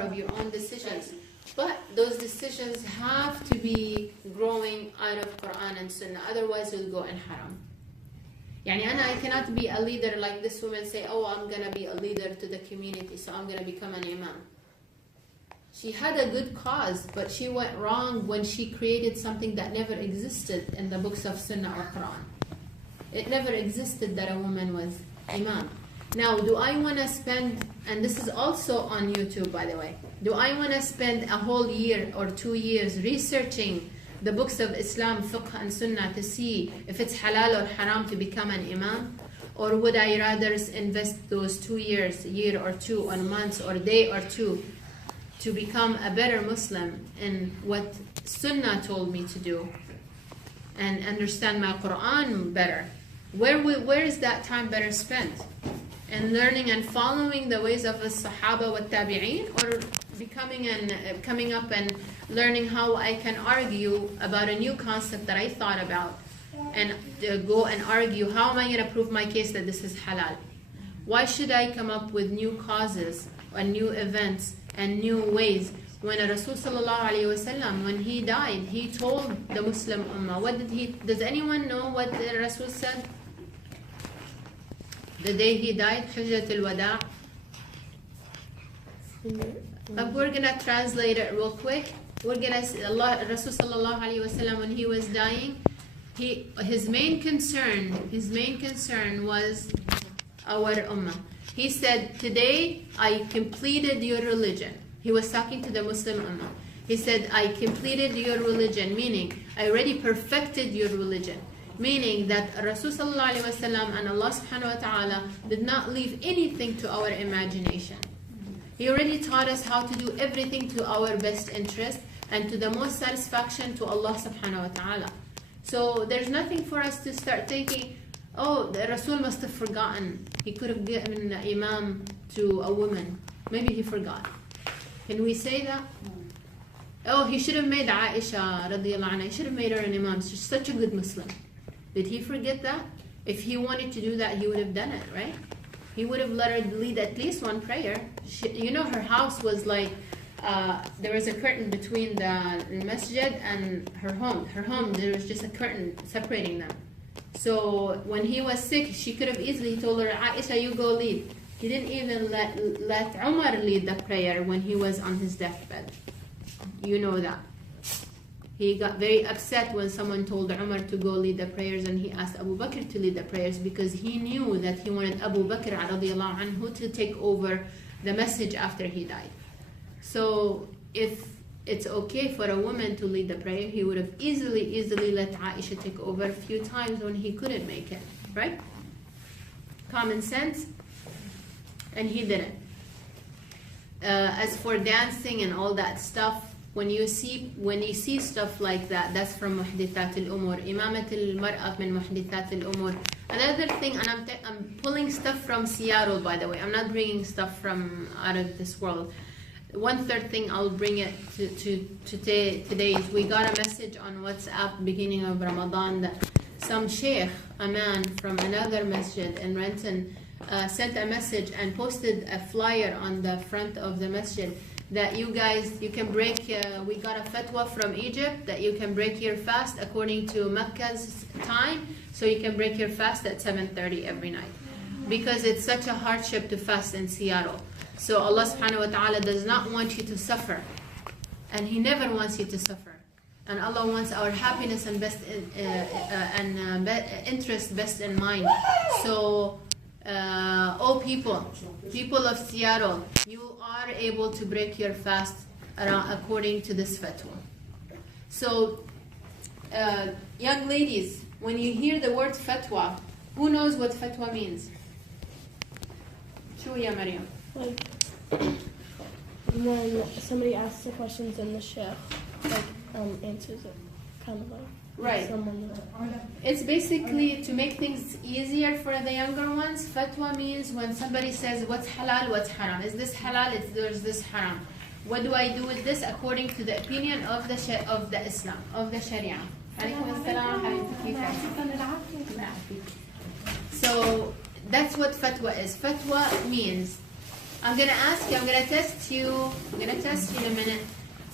of your own decisions, but those decisions have to be growing out of Quran and Sunnah, otherwise you'll go in haram. I cannot be a leader like this woman say, oh, I'm going to be a leader to the community, so I'm going to become an imam. She had a good cause, but she went wrong when she created something that never existed in the books of Sunnah or Quran. It never existed that a woman was imam. Now, do I want to spend, and this is also on YouTube, by the way, do I want to spend a whole year or 2 years researching the books of Islam, fiqh and sunnah to see if it's halal or haram to become an imam? Or would I rather invest those 2 years, year or two, or months or day or two to become a better Muslim in what sunnah told me to do and understand my Quran better? Where is that time better spent? In learning and following the ways of the Sahaba wa Tabi'een, or coming up and learning how I can argue about a new concept that I thought about and go and argue how am I going to prove my case that this is halal? Why should I come up with new causes and new events and new ways when Rasul sallallahu alaihi wasallam, when he died, he told the Muslim ummah, does anyone know what the Rasul said? The day he died, Hujjat al-Wada'. We're going to translate it real quick. We're going to see Rasul sallallahu alaihi wasallam, when he was dying, his main concern was our ummah. He said, today I completed your religion. He was talking to the Muslim ummah. He said, I completed your religion, meaning I already perfected your religion. Meaning that Rasulullah ﷺ and Allah subhanahu wa ta'ala did not leave anything to our imagination. He already taught us how to do everything to our best interest and to the most satisfaction to Allah subhanahu wa ta'ala. So there's nothing for us to start thinking, oh, the Rasul must have forgotten. He could have given an imam to a woman. Maybe he forgot. Can we say that? Oh, he should have made Aisha radiallahu anha. He should have made her an imam. She's such a good Muslim. Did he forget that? If he wanted to do that, he would have done it, right? He would have let her lead at least one prayer. Her house was like, there was a curtain between the masjid and her home. Her home, there was just a curtain separating them. So when he was sick, she could have easily told her, Aisha, you go lead. He didn't even let Umar lead the prayer when he was on his deathbed. You know that. He got very upset when someone told Umar to go lead the prayers, and he asked Abu Bakr to lead the prayers because he knew that he wanted Abu Bakr radiallahu anhu to take over the message after he died. So if it's okay for a woman to lead the prayer, he would have easily let Aisha take over a few times when he couldn't make it, right? Common sense. And he didn't. As for dancing and all that stuff, when you see stuff like that, that's from muhdithat al-umur. Imamat al-mar'a min muhdithat al-umur. Another thing, and I'm pulling stuff from Seattle, by the way. I'm not bringing stuff from out of this world. One third thing I'll bring it to today is we got a message on WhatsApp beginning of Ramadan that some sheikh, a man from another masjid in Renton, sent a message and posted a flyer on the front of the masjid that you can break, we got a fatwa from Egypt that you can break your fast according to Mecca's time, so you can break your fast at 7:30 every night. Because it's such a hardship to fast in Seattle. So Allah subhanahu wa ta'ala does not want you to suffer. And He never wants you to suffer. And Allah wants our happiness and interest best in mind. So, oh people of Seattle, you are able to break your fast according to this fatwa. So, young ladies, when you hear the word fatwa, who knows what fatwa means? Shoo ya Maryam. Like when somebody asks the questions and the sheikh answers it, kind of like right. It's basically to make things easier for the younger ones. Fatwa means when somebody says what's halal, what's haram. Is this halal? Is this haram? What do I do with this according to the opinion of the Islam, of the Sharia? So that's what fatwa is. Fatwa means I'm gonna ask you, I'm gonna test you in a minute.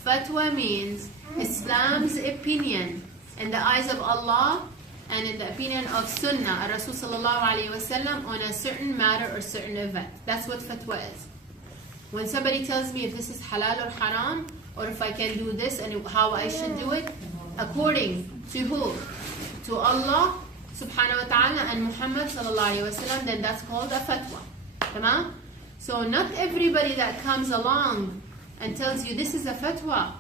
Fatwa means Islam's opinion in the eyes of Allah and in the opinion of Sunnah, Rasul sallallahu alayhi wasallam, on a certain matter or certain event. That's what fatwa is. When somebody tells me if this is halal or haram, or if I can do this and how I should do it, according to who? To Allah subhanahu wa ta'ala and Muhammad sallallahu alayhi wasallam, then that's called a fatwa. Tamam? So not everybody that comes along and tells you this is a fatwa,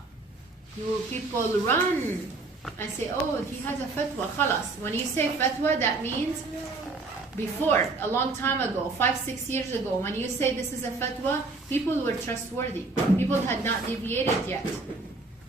you people run and say, oh, he has a fatwa, khalas. When you say fatwa, that means before, a long time ago, 5-6 years ago, when you say this is a fatwa, people were trustworthy. People had not deviated yet.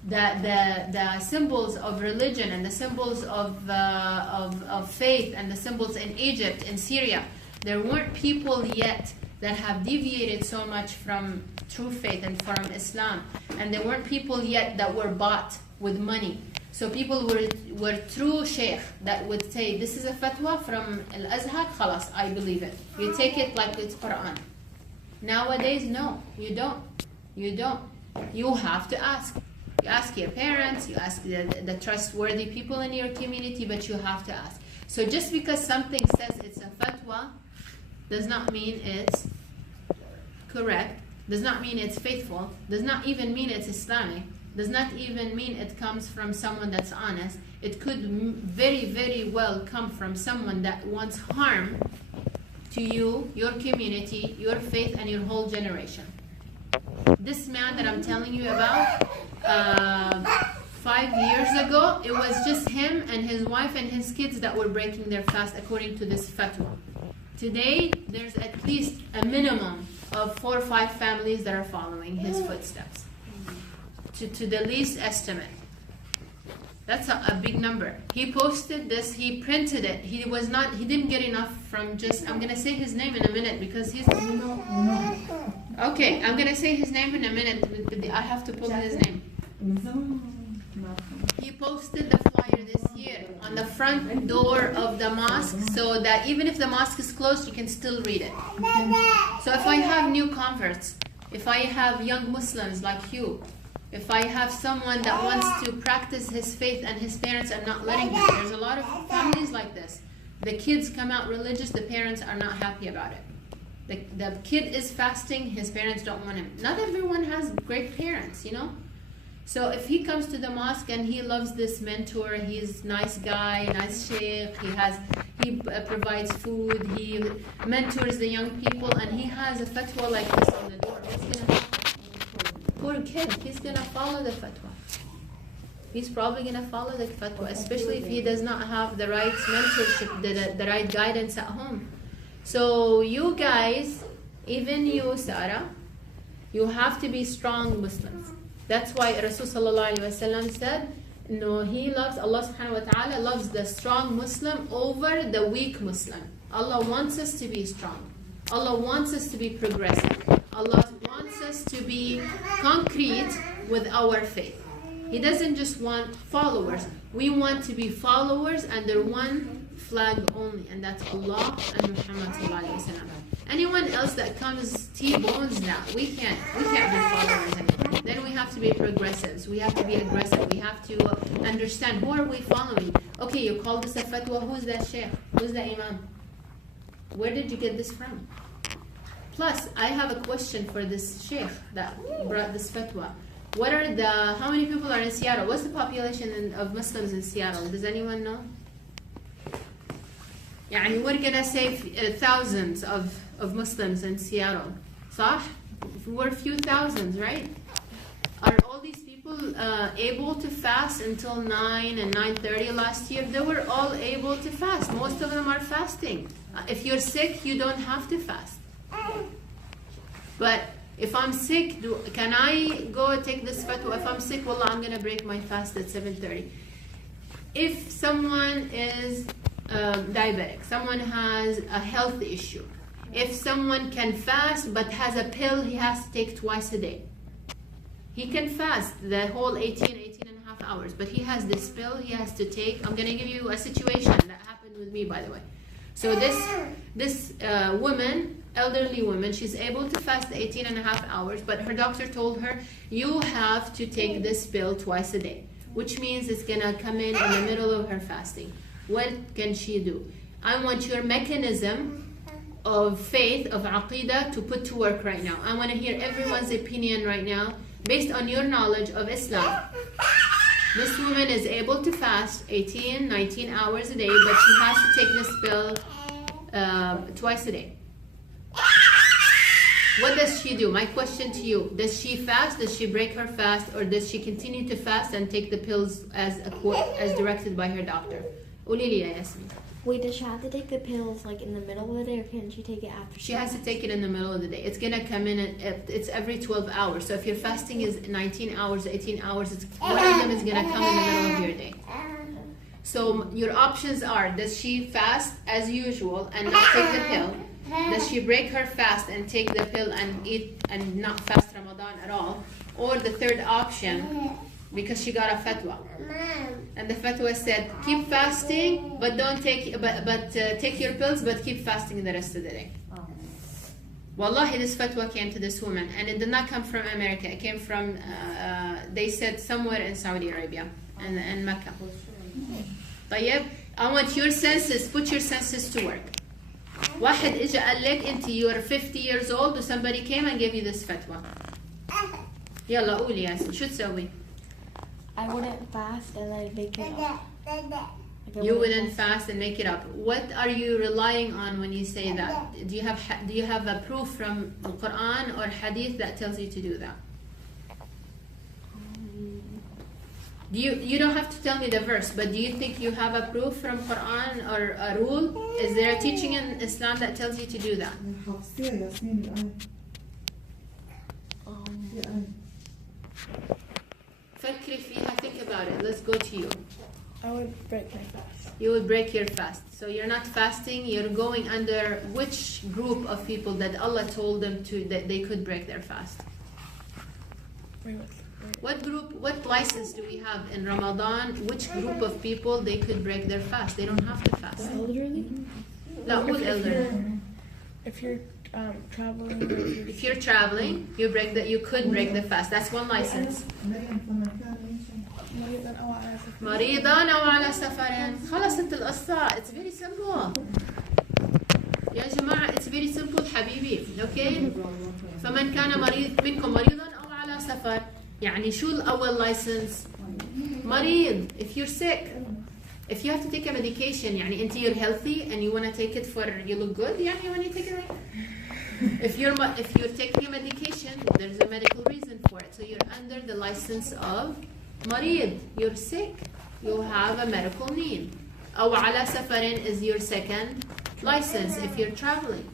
The symbols of religion and the symbols of faith and the symbols in Egypt and Syria, there weren't people yet that have deviated so much from true faith and from Islam. And there weren't people yet that were bought with money. So people were true sheikh that would say, this is a fatwa from Al-Azhar, khalas, I believe it. You take it like it's Quran. Nowadays, no, you don't. You don't. You have to ask. You ask your parents, you ask the trustworthy people in your community, but you have to ask. So just because something says it's a fatwa, does not mean it's correct, does not mean it's faithful, does not even mean it's Islamic, does not even mean it comes from someone that's honest. It could very, very well come from someone that wants harm to you, your community, your faith, and your whole generation. This man that I'm telling you about, 5 years ago, it was just him and his wife and his kids that were breaking their fast according to this fatwa. Today, there's at least a minimum of 4 or 5 families that are following his footsteps. To the least estimate. That's a big number. He posted this, he printed it. He didn't get enough from just, I'm going to say his name in a minute because he's... Okay, I'm going to say his name in a minute. I have to pull his name. He posted the flyer this year on the front door of the mosque so that even if the mosque is closed, you can still read it. So if I have new converts, if I have young Muslims like you, if I have someone that wants to practice his faith and his parents are not letting him, there's a lot of families like this. The kids come out religious, the parents are not happy about it. The kid is fasting, his parents don't want him. Not everyone has great parents, you know? So if he comes to the mosque and he loves this mentor, he's a nice guy, nice sheikh, he provides food, he mentors the young people, and he has a fatwa like this on the door. Poor kid, he's gonna follow the fatwa. He's probably gonna follow the fatwa, especially if he does not have the right mentorship, the right guidance at home. So you guys, even you, Sarah, you have to be strong Muslims. That's why Rasul sallallahu alaihi wasallam said, no, he loves, Allah subhanahu wa ta'ala loves the strong Muslim over the weak Muslim. Allah wants us to be strong. Allah wants us to be progressive. Allah wants us to be concrete with our faith. He doesn't just want followers. We want to be followers under one flag only, and that's Allah and Muhammad sallallahu alaihi wasallam. Anyone else that comes T-bones now, we can't be followers anymore. Then we have to be progressives. We have to be aggressive. We have to understand, who are we following? Okay, you call this a fatwa. Who's that sheikh? Who's the imam? Where did you get this from? Plus, I have a question for this sheikh that brought this fatwa. How many people are in Seattle? What's the population of Muslims in Seattle? Does anyone know? يعني we're gonna say thousands of Muslims in Seattle. صح? We're a few thousands, right? Are all these people able to fast until 9 and 9:30 last year? They were all able to fast. Most of them are fasting. If you're sick, you don't have to fast. But if I'm sick, can I go take this fatwa? If I'm sick, wallah, I'm gonna break my fast at 7:30. If someone is diabetic, someone has a health issue, if someone can fast but has a pill he has to take twice a day, he can fast the whole 18 and a half hours, but he has this pill he has to take. I'm going to give you a situation that happened with me, by the way. So this woman elderly woman. She's able to fast 18.5 hours, but her doctor told her, you have to take this pill twice a day, which means it's gonna come in the middle of her fasting. What can she do? I want your mechanism of faith, of aqidah, to put to work right now. I want to hear everyone's opinion right now, based on your knowledge of Islam. This woman is able to fast 18, 19 hours a day, but she has to take this pill twice a day. What does she do? My question to you, does she fast? Does she break her fast? Or does she continue to fast and take the pills as directed by her doctor? قولي لي يا ياسمين. Wait, does she have to take the pills like in the middle of the day, or can she take it after? She has to take it in the middle of the day. It's gonna come in it's every 12 hours. So if your fasting is 19 hours, 18 hours, one of them is gonna come in the middle of your day. So your options are, does she fast as usual and not take the pill? Does she break her fast and take the pill and eat and not fast Ramadan at all? Or the third option, because she got a fatwa, and the fatwa said keep fasting, but don't take take your pills, but keep fasting the rest of the day. Wallahi, this fatwa came to this woman, and it did not come from America. It came from they said somewhere in Saudi Arabia and Mecca. طيب, I want your senses. Put your senses to work. واحد اجى قال لك انت you're 50 years old and somebody came and gave you this fatwa. يلا قولي ياسين شو تسوي؟ I wouldn't fast and then make it up. You wouldn't fast and make it up. What are you relying on when you say that? Do you have a proof from the Quran or Hadith that tells you to do that? You don't have to tell me the verse, but do you think you have a proof from Quran or a rule? Is there a teaching in Islam that tells you to do that? فكري فيها, think about it. Let's go to you. I would break my fast. You would break your fast. So you're not fasting, you're going under which group of people that Allah told them that they could break their fast? What group, what license do we have in Ramadan? Which group of people they could break their fast? They don't have to fast. The elderly? لا مو الelderly. If you're traveling. If you're traveling, you could break the fast. That's one license. مريضا أو على سفر. خلصت القصة. It's very simple. يا جماعة, it's very simple حبيبي. Okay? فمن كان منكم مريضا أو على سفر. يعني شو الأول license؟ مريض. If you're sick. If you have to take a medication, يعني أنت you're healthy and you want to take it for you look good, يعني when you take it. If you're taking a medication, there's a medical reason for it. So you're under the license of مريض. You're sick. You have a medical need. أو على سفر is your second license if you're traveling.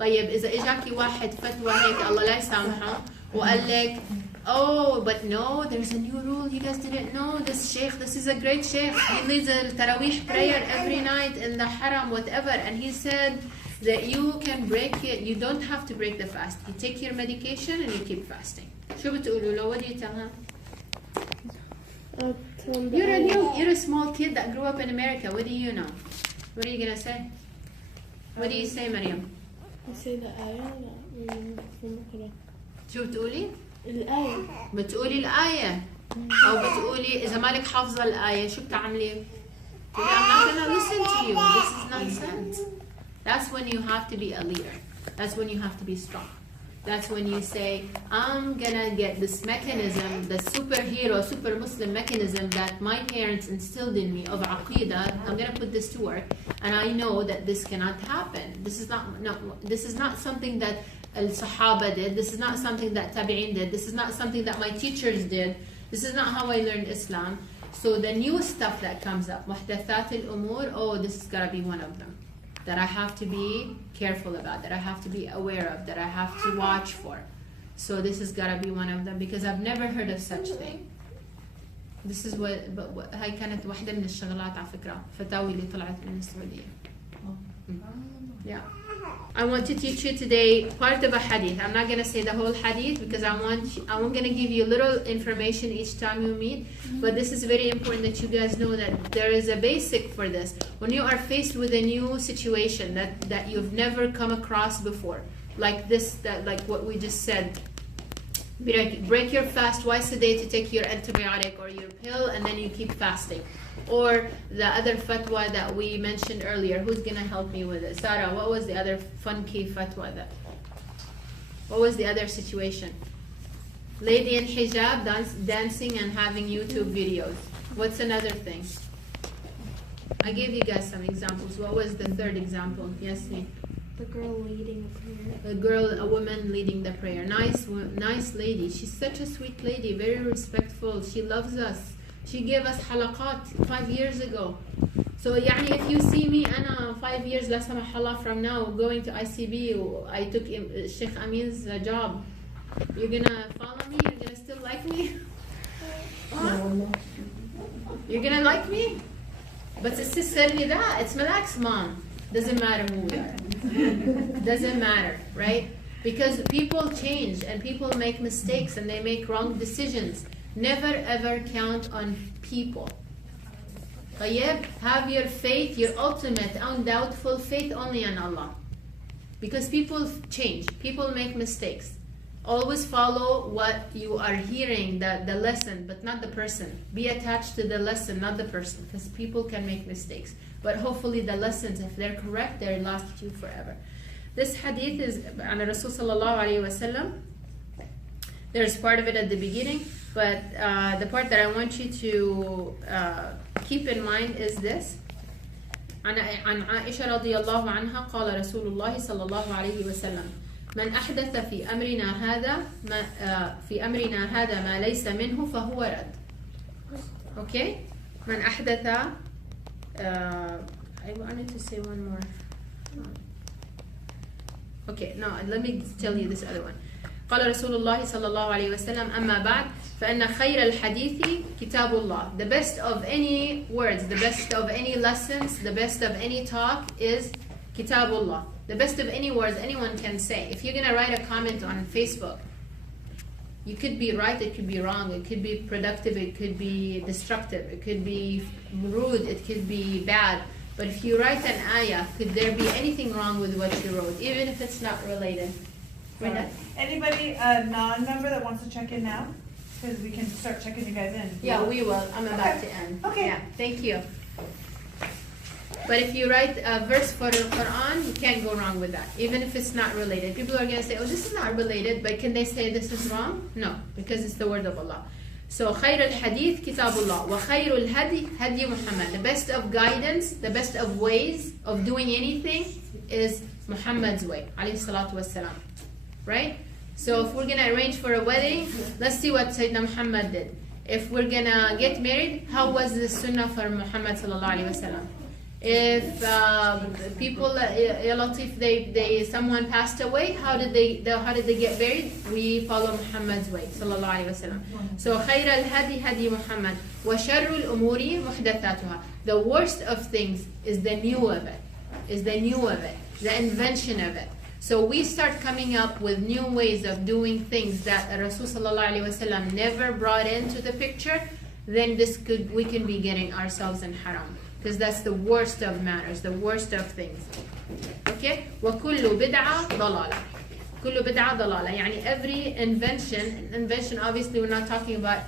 طيب إذا إجاكي واحد فتوى هيك الله لا يسامحه وقال لك, oh, but no, there's a new rule. You guys didn't know this sheikh. This is a great sheikh. He leads a tarawih prayer every night in the haram, whatever. And he said that you can break it. You don't have to break the fast. You take your medication and you keep fasting. شو بتقولوا له? What do you tell him? You're a small kid that grew up in America. What do you know? What are you gonna say? What do you say, Maryam? I say the ayah from the Quran. شو بتقولي؟ الآية. بتقولي الآية أو بتقولي إذا مالك حافظة الآية شو بتعملي؟ I'm not gonna listen to you. This is nonsense. That's when you have to be a leader. That's when you have to be strong. That's when you say, I'm gonna get this mechanism, the superhero, super Muslim mechanism that my parents instilled in me of aqidah. I'm gonna put this to work, and I know that this cannot happen. This is not something that al-Sahaba did. This is not something that Tabi'in did. This is not something that my teachers did. This is not how I learned Islam. So the new stuff that comes up, muhdathat al-umur, oh, this is gotta be one of them that I have to be careful about, that I have to be aware of, that I have to watch for. So this has gotta be one of them because I've never heard of such thing. This is what هاي كانت واحدة من الشغلات على فكرة فتاوي اللي طلعت من السعودية. Yeah. I want to teach you today part of a hadith. I'm not going to say the whole hadith because I'm going to give you little information each time you meet. But this is very important that you guys know that there is a basic for this. When you are faced with a new situation that you've never come across before, like this, like what we just said, break your fast twice a day to take your antibiotic or your pill, and then you keep fasting. Or the other fatwa that we mentioned earlier. Who's going to help me with it? Sarah, what was the other funky fatwa? What was the other situation? Lady in hijab dancing and having YouTube videos. What's another thing? I gave you guys some examples. What was the third example? Yes, me. The girl leading the A prayer. woman leading the prayer. Nice lady. She's such a sweet lady, very respectful. She loves us. She gave us halaqat 5 years ago. So يعني if you see me أنا 5 years لا سمح الله from now going to ICB, I took Sheikh Amin's job. You're gonna follow me? You're gonna still like me? Huh? You're gonna like me? But it's Sister Nidaa. It's Malak's mom. Doesn't matter who we are. Doesn't matter, right? Because people change and people make mistakes and they make wrong decisions. Never ever count on people. طيب, have your faith, your ultimate, undoubtful faith only on Allah. Because people change, people make mistakes. Always follow what you are hearing, the lesson, but not the person. Be attached to the lesson, not the person, because people can make mistakes. But hopefully the lessons, if they're correct, they last you forever. This hadith is on Rasul sallallahu alayhi wa sallam. There's part of it at the beginning, but the part that I want you to keep in mind is this. عن عائشة رضي الله عنها قال رسول الله صلى الله عليه وسلم من أحدث في أمرنا هذا ما ليس منه فهو رد. Okay? من أحدث I wanted to say one more. Okay, no, let me tell you this other one. قال رسول الله صلى الله عليه وسلم أما بعد فإن خير الحديث كتاب الله. The best of any words, the best of any lessons, the best of any talk is كتاب الله. The best of any words anyone can say. If you're going to write a comment on Facebook, you could be right, it could be wrong, it could be productive, it could be destructive, it could be rude, it could be bad. But if you write an ayah, could there be anything wrong with what you wrote, even if it's not related? Right. Anybody, a non-member that wants to check in now? Because we can start checking you guys in. Yeah, we will. I'm about to end. Okay. Yeah, thank you. But if you write a verse for the Quran, you can't go wrong with that, even if it's not related. People are going to say, oh, this is not related, but can they say this is wrong? No, because it's the word of Allah. So, خير الحديث كتاب الله وخير الهدي هدي محمد. The best of guidance, the best of ways of doing anything is Muhammad's way, alayhi salatu wassalam. Right? So if we're going to arrange for a wedding, let's see what Sayyidina Muhammad did. If we're going to get married, how was the sunnah for Muhammad sallallahu alaihi wasallam? If people, Ya Latif, someone passed away, how did they get buried? We follow Muhammad's way, sallallahu alaihi wasallam. So خير الهدي هدي محمد وشر الأمور محدثاتها. The worst of things is the new of it, the invention of it. So we start coming up with new ways of doing things that Rasul sallallahu alaihi wasallam never brought into the picture. Then we can be getting ourselves in haram, because that's the worst of matters, the worst of things. Okay? وَكُلُّ بِدْعَةٍ ضَلَالَةٍ. كُلُّ بِدْعَةٍ ضَلَالَةٍ. يعني every invention, obviously we're not talking about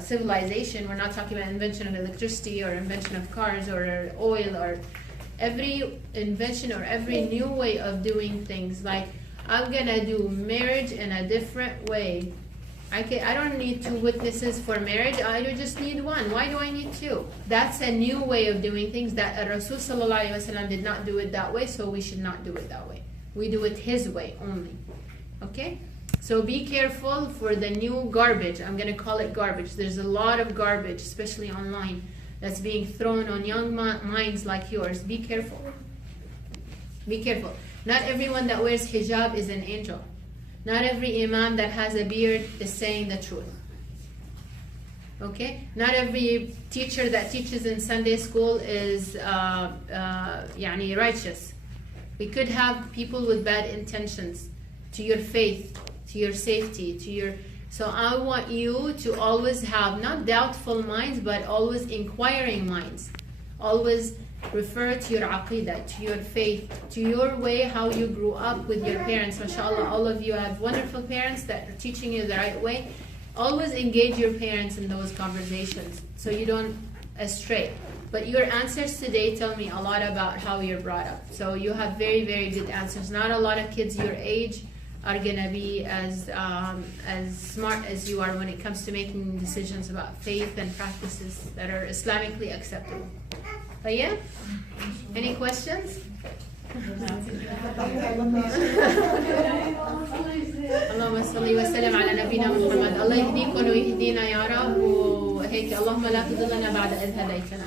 civilization, we're not talking about invention of electricity or invention of cars or oil, or every invention or every new way of doing things. Like, I'm gonna do marriage in a different way. I don't need 2 witnesses for marriage. I just need 1. Why do I need 2? That's a new way of doing things that Rasul sallallahu alaihi wasallam did not do it that way, so we should not do it that way. We do it his way only. Okay? So be careful for the new garbage. I'm going to call it garbage. There's a lot of garbage, especially online, that's being thrown on young minds like yours. Be careful. Be careful. Not everyone that wears hijab is an angel. Not every imam that has a beard is saying the truth. Okay? Not every teacher that teaches in Sunday school is righteous. We could have people with bad intentions to your faith, to your safety, to your... So I want you to always have not doubtful minds, but always inquiring minds. Always refer to your aqidah, to your faith, to your way, how you grew up with your parents. MashaAllah, all of you have wonderful parents that are teaching you the right way. Always engage your parents in those conversations so you don't astray. But your answers today tell me a lot about how you're brought up. So you have very, very good answers. Not a lot of kids your age are gonna be as smart as you are when it comes to making decisions about faith and practices that are Islamically acceptable. But yeah, any questions? اللهم صل وسلم على نبينا محمد. الله يهديكم ويهدينا يا رب وهيك. اللهم لا تضلنا بعد إذ هديتنا.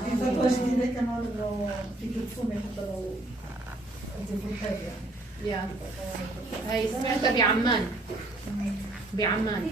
يا هي سمعتها بعمان.